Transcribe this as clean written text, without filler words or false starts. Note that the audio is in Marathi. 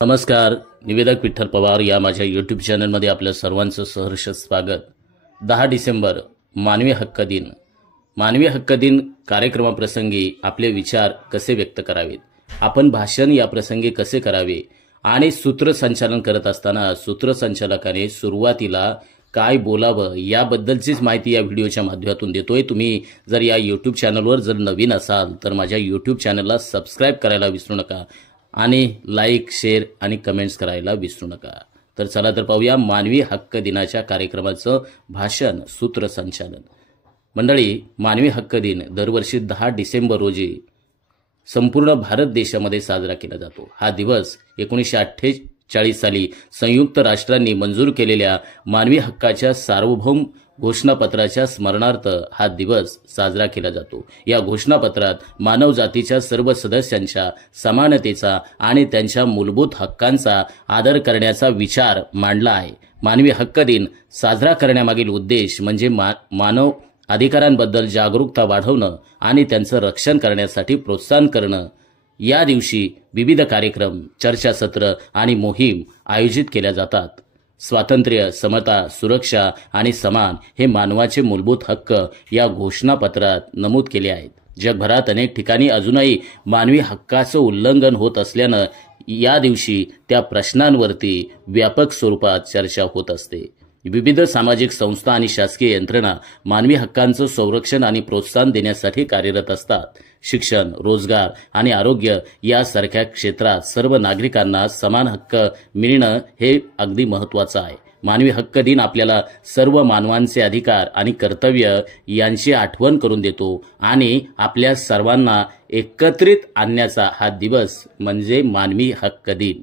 नमस्कार. निवेदक विठ्ठल पवार या माझ्या यूट्यूब चॅनलमध्ये आपल्या सर्वांचं सहर्ष स्वागत. 10 डिसेंबर मानवी हक्क दिन. मानवी हक्क दिन कार्यक्रमाप्रसंगी आपले विचार कसे व्यक्त करावेत, आपण भाषण या प्रसंगी कसे करावे आणि सूत्रसंचालन करत असताना सूत्रसंचालकाने सुरुवातीला काय बोलावं याबद्दलचीच माहिती या व्हिडिओच्या माध्यमातून देतोय. तुम्ही जर या यूट्यूब चॅनलवर जर नवीन असाल तर माझ्या यूट्यूब चॅनलला सबस्क्राईब करायला विसरू नका आणि लाईक, शेअर आणि कमेंट्स करायला विसरू नका. तर चला तर पाहूया मानवी हक्क दिनाच्या कार्यक्रमाचं भाषण, सूत्रसंचालन. मंडळी, मानवी हक्क दिन दरवर्षी 10 डिसेंबर रोजी संपूर्ण भारत देशामध्ये साजरा केला जातो. हा दिवस 1948 साली संयुक्त राष्ट्रांनी मंजूर केलेल्या मानवी हक्काच्या सार्वभौम घोषणापत्राच्या स्मरणार्थ हा दिवस साजरा केला जातो. या घोषणापत्रात मानव जातीच्या सर्व सदस्यांच्या समानतेचा आणि त्यांच्या मूलभूत हक्कांचा आदर करण्याचा विचार मांडला आहे. मानवी हक्क दिन साजरा करण्यामागील उद्देश म्हणजे मानव अधिकारांबद्दल जागरूकता वाढवणं आणि त्यांचं रक्षण करण्यासाठी प्रोत्साहन करणं. या दिवशी विविध कार्यक्रम, चर्चासत्र आणि मोहीम आयोजित केल्या जातात. स्वातंत्र्य, समता, सुरक्षा आणि समान हे मानवाचे मूलभूत हक्क या घोषणापत्रात नमूद केले आहेत. जगभरात अनेक ठिकाणी अजूनही मानवी हक्काचं उल्लंघन होत असल्यानं या दिवशी त्या प्रश्नांवरती व्यापक स्वरूपात चर्चा होत असते. विविध सामाजिक संस्था आणि शासकीय यंत्रणा मानवी हक्कांचं संरक्षण आणि प्रोत्साहन देण्यासाठी कार्यरत असतात. शिक्षण, रोजगार आणि आरोग्य यासारख्या क्षेत्रात सर्व नागरिकांना समान हक्क मिळणं हे अगदी महत्त्वाचं आहे. मानवी हक्क दिन आपल्याला सर्व मानवांचे अधिकार आणि कर्तव्य यांची आठवण करून देतो आणि आपल्या सर्वांना एकत्रित आणण्याचा हा दिवस म्हणजे मानवी हक्क दिन.